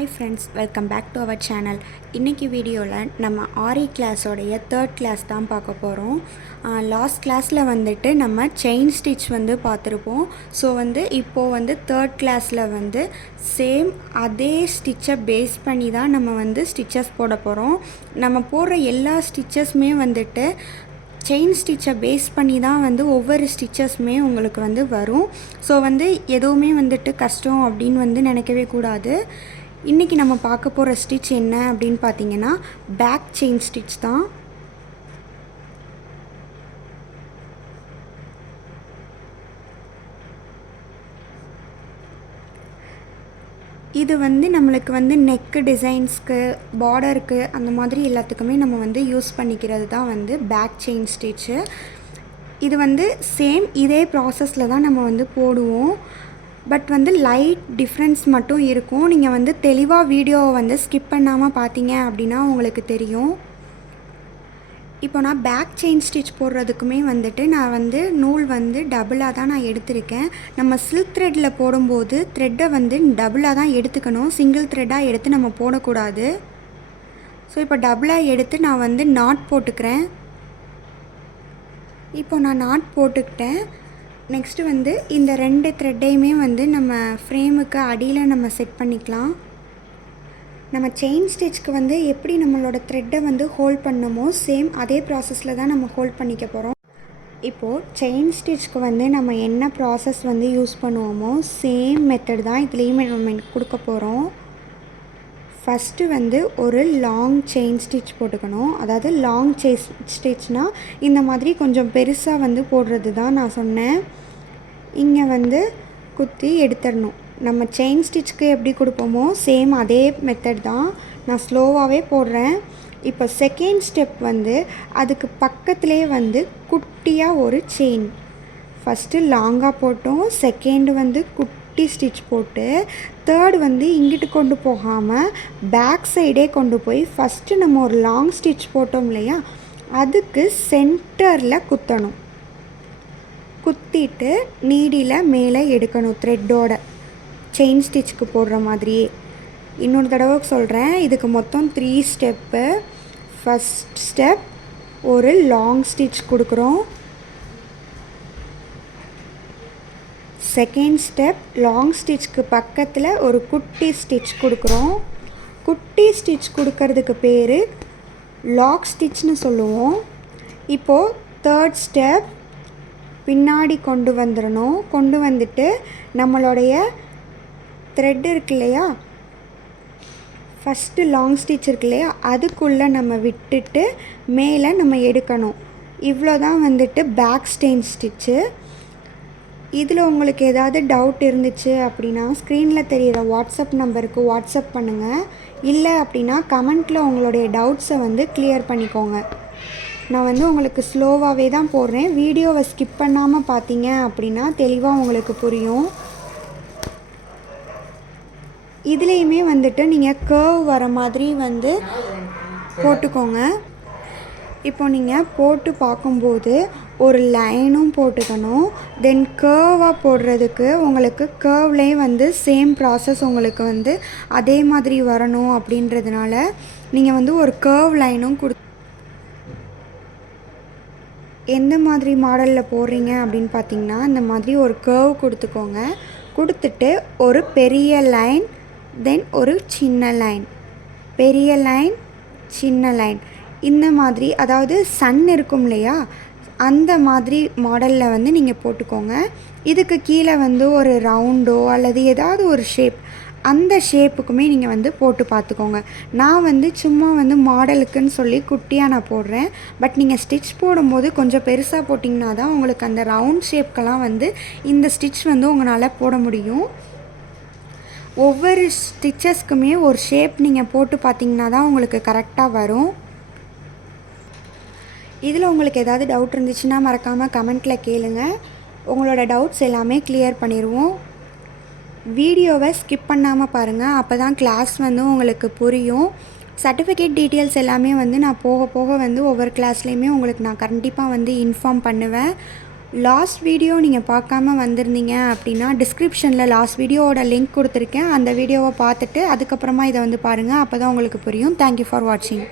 Hi friends, welcome back to our channel. இன்னைக்கு வீடியோவில் நம்ம ஆரி கிளாஸோடைய தேர்ட் கிளாஸ் தான் பார்க்க போகிறோம். லாஸ்ட் கிளாஸில் வந்துட்டு நம்ம செயின் ஸ்டிச் வந்து பார்த்துருப்போம். ஸோ இப்போது தேர்ட் கிளாஸில் சேம் அதே ஸ்டிச்சை பேஸ் பண்ணி தான் நம்ம ஸ்டிச்சஸ் போட போகிறோம். நம்ம போடுற எல்லா ஸ்டிச்சஸுமே செயின் ஸ்டிச்சை பேஸ் பண்ணி தான் ஒவ்வொரு ஸ்டிச்சஸுமே உங்களுக்கு வரும். ஸோ எதுவுமே கஷ்டம் அப்படின்னு நினைக்கவே கூடாது. இன்றைக்கி நம்ம பார்க்க போகிற ஸ்டிச் என்ன அப்படின்னு பார்த்தீங்கன்னா பேக் செயின் ஸ்டிச் தான். இது நம்மளுக்கு நெக்கு டிசைன்ஸ்க்கு, பார்டருக்கு, அந்த மாதிரி எல்லாத்துக்குமே நம்ம யூஸ் பண்ணிக்கிறது தான் பேக் செயின் ஸ்டிச்சு. இது சேம் இதே ப்ராசஸில் தான் நம்ம போடுவோம். பட் லைட் டிஃப்ரென்ஸ் மட்டும் இருக்கும். நீங்கள் தெளிவாக வீடியோவை ஸ்கிப் பண்ணாமல் பார்த்தீங்க அப்படின்னா உங்களுக்கு தெரியும். இப்போ நான் பேக் செயின் ஸ்டிச் போடுறதுக்குமே நான் நூல் டபுளாக தான் நான் எடுத்திருக்கேன். நம்ம சில்க் த்ரெட்டில் போடும்போது த்ரெட்டை டபுளாக தான் எடுத்துக்கணும். சிங்கிள் த்ரெட்டாக எடுத்து நம்ம போடக்கூடாது. ஸோ இப்போ டபுளாக எடுத்து நான் நாட் போட்டுக்கிறேன். இப்போ நான் நாட் போட்டுக்கிட்டேன். நெக்ஸ்ட்டு இந்த ரெண்டு த்ரெட்டையுமே நம்ம ஃப்ரேமுக்கு அடியில் நம்ம செட் பண்ணிக்கலாம். நம்ம செயின் ஸ்டிச்சுக்கு எப்படி நம்மளோட த்ரெட்டை ஹோல்ட் பண்ணமோ சேம் அதே ப்ராசஸில் தான் நம்ம ஹோல்ட் பண்ணிக்க போகிறோம். இப்போது செயின் ஸ்டிச்சுக்கு நம்ம என்ன ப்ராசஸ் யூஸ் பண்ணுவோமோ சேம் மெத்தட் தான் இதுலேயுமே நம்ம கொடுக்க போகிறோம். ஃபஸ்ட்டு ஒரு லாங் செயின் ஸ்டிச் போட்டுக்கணும். அதாவது லாங் செயின் ஸ்டிச்னால் இந்த மாதிரி கொஞ்சம் பெருசாக போடுறது தான் நான் சொன்னேன். இங்கே குத்தி எடுத்துடணும். நம்ம செயின் ஸ்டிச்சுக்கு எப்படி கொடுப்போமோ சேம் அதே மெத்தட் தான். நான் ஸ்லோவாகவே போடுறேன். இப்போ செகண்ட் ஸ்டெப் அதுக்கு பக்கத்துலேயே குட்டியாக ஒரு செயின். ஃபஸ்ட்டு லாங்காக போட்டோம், செகண்டு குட்டி ஸ்டிச் போட்டு, தேர்டு இங்கிட்டு கொண்டு போகாமல் பேக் சைடே கொண்டு போய் ஃபஸ்ட்டு நம்ம ஒரு லாங் ஸ்டிச் போட்டோம் இல்லையா, அதுக்கு சென்டரில் குத்தணும். குத்திட்டு நீடியில் மேலே எடுக்கணும் த்ரெட்டோட, செயின் ஸ்டிச்சுக்கு போடுற மாதிரியே. இன்னொரு தடவை சொல்கிறேன், இதுக்கு மொத்தம் 3 ஸ்டெப்பு. ஃபஸ்ட் ஸ்டெப் ஒரு லாங் ஸ்டிச் கொடுக்குறோம். செகண்ட் ஸ்டெப் லாங் ஸ்டிச்சுக்கு பக்கத்தில் ஒரு குட்டி ஸ்டிச் கொடுக்குறோம். குட்டி ஸ்டிச் கொடுக்கறதுக்கு பேர் லாக் ஸ்டிச்னு சொல்லுவோம். இப்போது தேர்ட் ஸ்டெப் பின்னாடி கொண்டு வந்துடணும். கொண்டு வந்துட்டு நம்மளுடைய த்ரெட் இருக்கு இல்லையா, ஃபஸ்ட்டு லாங் ஸ்டிச் இருக்கு இல்லையா, அதுக்குள்ளே நம்ம விட்டுட்டு மேலே நம்ம எடுக்கணும். இவ்வளோ தான் பேக் செயின் ஸ்டிச்சு. இதில் உங்களுக்கு ஏதாவது டவுட் இருந்துச்சு அப்படின்னா ஸ்க்ரீனில் தெரிகிற வாட்ஸ்அப் நம்பருக்கு வாட்ஸ்அப் பண்ணுங்கள். இல்லை அப்படின்னா கமெண்ட்டில் உங்களுடைய டவுட்ஸை கிளியர் பண்ணிக்கோங்க. நான் உங்களுக்கு ஸ்லோவாகவே தான் போடுறேன். வீடியோவை ஸ்கிப் பண்ணாமல் பார்த்தீங்க அப்படின்னா தெளிவாக உங்களுக்கு புரியும். இதுலேயுமே நீங்கள் கர்வ் வர மாதிரி போட்டுக்கோங்க. இப்போ நீங்கள் போட்டு பார்க்கும்போது ஒரு லைனும் போட்டுக்கணும். தென் கர்வாக போடுறதுக்கு உங்களுக்கு கர்வ்லேயே சேம் ப்ராசஸ் உங்களுக்கு அதே மாதிரி வரணும். அப்படின்றதுனால நீங்கள் ஒரு கர்வ் லைனும் எந்த மாதிரி மாடலில் போடுறீங்க அப்படின்னு பார்த்தீங்கன்னா இந்த மாதிரி ஒரு கர்வ் கொடுத்துக்கோங்க. கொடுத்துட்டு ஒரு பெரிய லைன், தென் ஒரு சின்ன லைன், பெரிய லைன், சின்ன லைன், இந்த மாதிரி. அதாவது சன் இருக்கும் இல்லையா, அந்த மாதிரி மாடலில் நீங்கள் போட்டுக்கோங்க. இதுக்கு கீழே ஒரு ரவுண்டோ அல்லது ஏதாவது ஒரு ஷேப், அந்த ஷேப்புக்குமே நீங்கள் போட்டு பார்த்துக்கோங்க. நான் சும்மா மாடலுக்குன்னு சொல்லி குட்டியாக நான் போடுறேன். பட் நீங்கள் ஸ்டிச் போடும்போது கொஞ்சம் பெருசாக போட்டிங்கன்னா தான் உங்களுக்கு அந்த ரவுண்ட் ஷேப்க்கெல்லாம் இந்த ஸ்டிச் உங்களால் போட முடியும். ஒவ்வொரு ஸ்டிச்சஸ்க்குமே ஒரு ஷேப் நீங்கள் போட்டு பார்த்தீங்கன்னா தான் உங்களுக்கு கரெக்டாக வரும். இதில் உங்களுக்கு ஏதாவது டவுட் இருந்துச்சுன்னா மறக்காமல் கமெண்ட்டில் கேளுங்க. உங்களோட டவுட்ஸ் எல்லாமே கிளியர் பண்ணிடுவோம். வீடியோவை ஸ்கிப் பண்ணாமல் பாருங்கள். அப்போ தான் கிளாஸ் உங்களுக்கு புரியும். சர்டிஃபிகேட் டீட்டெயில்ஸ் எல்லாமே நான் போக போக ஒவ்வொரு கிளாஸ்லேயுமே உங்களுக்கு நான் கண்டிப்பாக இன்ஃபார்ம் பண்ணுவேன். லாஸ்ட் வீடியோ நீங்கள் பார்க்காம வந்திருந்தீங்க அப்படின்னா டிஸ்கிரிப்ஷனில் லாஸ்ட் வீடியோவோட லிங்க் கொடுத்துருக்கேன். அந்த வீடியோவை பார்த்துட்டு அதுக்கப்புறமா இதை வந்து பாருங்கள். அப்போ தான் உங்களுக்கு புரியும். தேங்க்யூ ஃபார் வாட்சிங்.